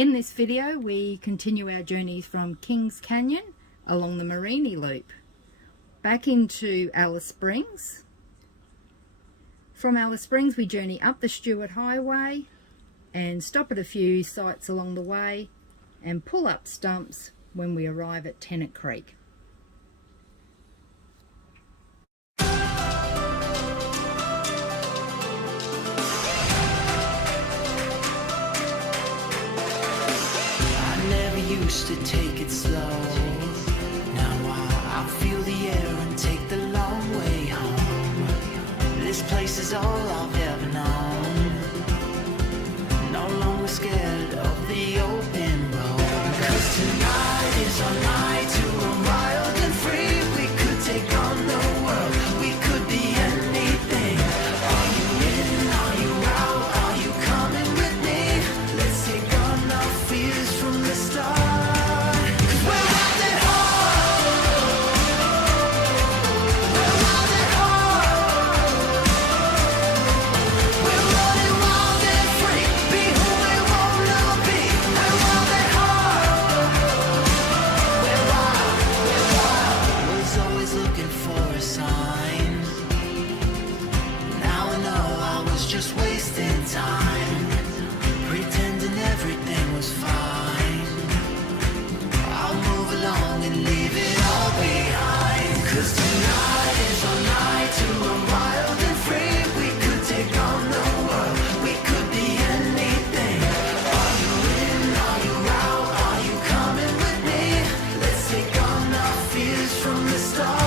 In this video we continue our journeys from Kings Canyon along the Mereenie Loop back into Alice Springs. From Alice Springs we journey up the Stewart Highway and stop at a few sites along the way and pull up stumps when we arrive at Tennant Creek. Used to take it slow. Now I feel the air and take the long way home. This place is all I've ever known. No longer scared of the open road. 'Cause tonight is our night to run wild and free. We could take on the world. We could be anything. Are you in? Are you out? Are you coming with me? Let's take on our fears from the start. Just wasting time, pretending everything was fine. I'll move along and leave it all behind. 'Cause tonight is our night to run wild and free. We could take on the world. We could be anything. Are you in? Are you out? Are you coming with me? Let's take on our fears from the start.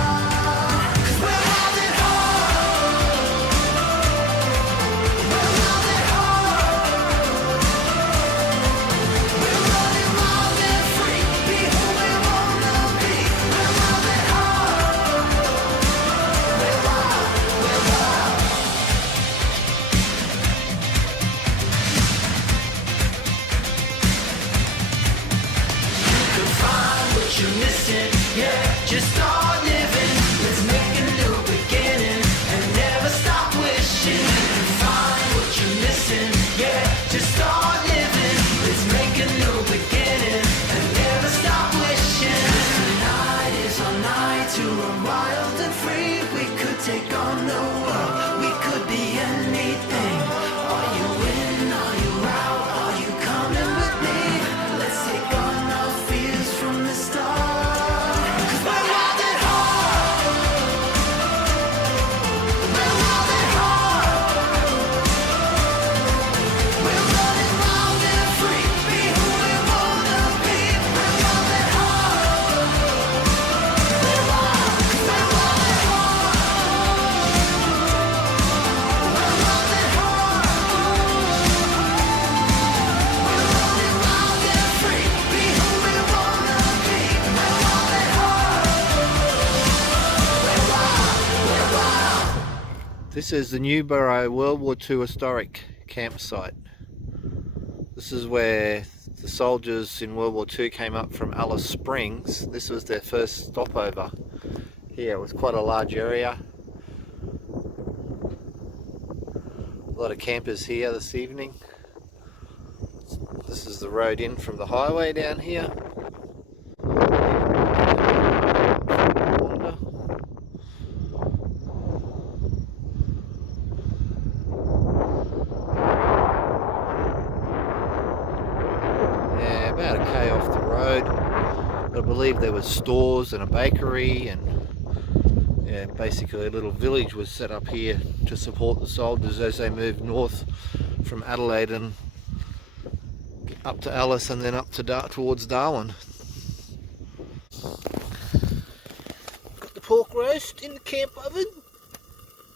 You're missing, yeah, just start living. Let's make a new beginning and never stop wishing. You can find what you're missing, yeah, just start living. Let's make a new beginning and never stop wishing. Tonight is our night to run wild and free. We could take on the world. We could be anything. Are you in? Are you out? Are you coming with me? Let's take on our fears from the start. This is the new Barrow World War II historic campsite. This is where the soldiers in World War II came up from Alice Springs. This was their first stopover here. It was quite a large area. A lot of campers here this evening. This is the road in from the highway down here. About a K off the road. I believe there was stores and a bakery, and yeah, basically a little village was set up here to support the soldiers as they moved north from Adelaide and up to Alice and then up to towards Darwin. Got the pork roast in the camp oven.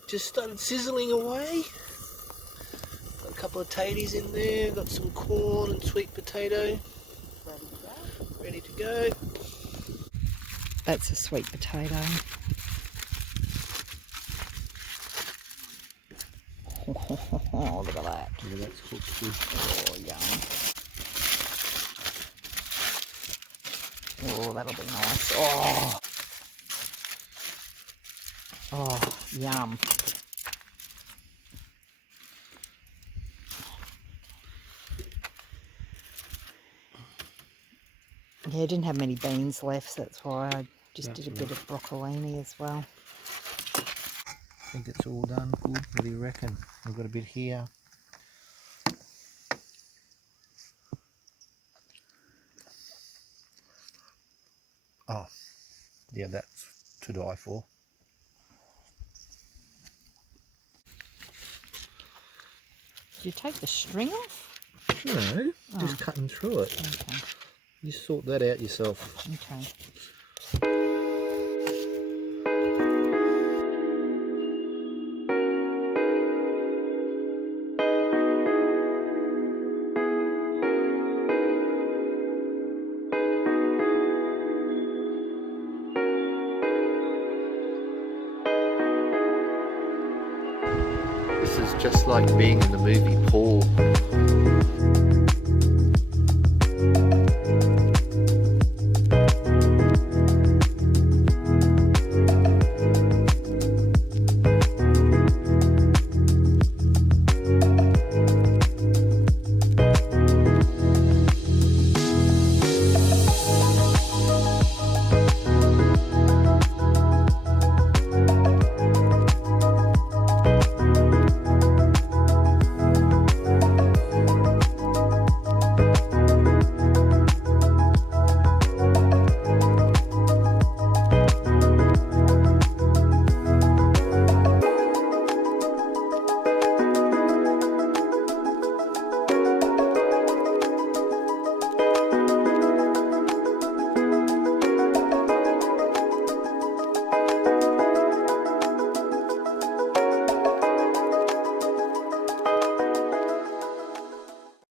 Just started sizzling away. Got a couple of taties in there. Got some corn and sweet potato. Ready to go. That's a sweet potato. Oh, look at that. Yeah, that's cooked too. Oh, yum. Oh, that'll be nice. Oh. Oh, yum. Yeah, I didn't have many beans left, so that's why I just That's did a bit of broccolini as well. I think it's all done good. What do you reckon? We've got a bit here. Oh, yeah, that's to die for. Did you take the string off? No, just cutting through it. Okay, You sort that out yourself. okay. This is just like being in the movie Paul.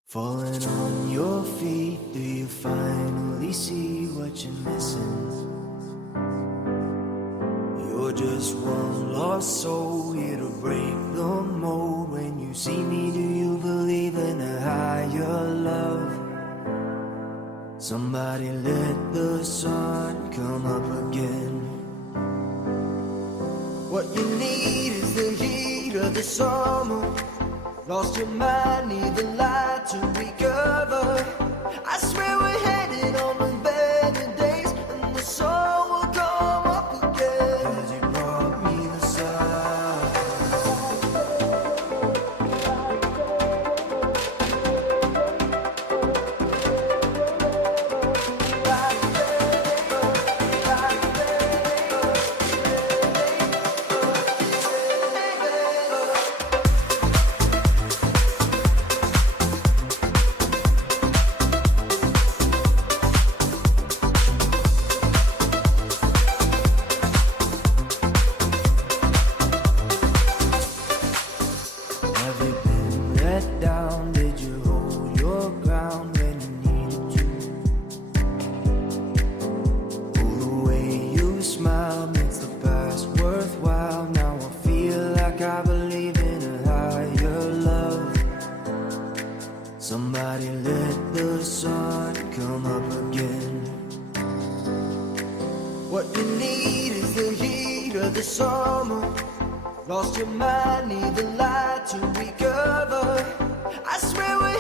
Falling on your feet, do you finally see what you're missing? You're just one lost soul here to break the mold. When you see me, do you believe in a higher love? Somebody let the sun come up again. What you need is the heat of the summer. Lost your mind, need the light to recover. I swear we're headed on to better days, and the sun will come up again. 'Cause you brought me the sun. Have you been let down? Did you hold your ground when you needed to? Oh, the way you smile makes the past worthwhile. Now I feel like I believe in a higher love. Somebody let the sun come up again. What you need is the heat of the summer. Lost your mind, need the light to recover. I swear we're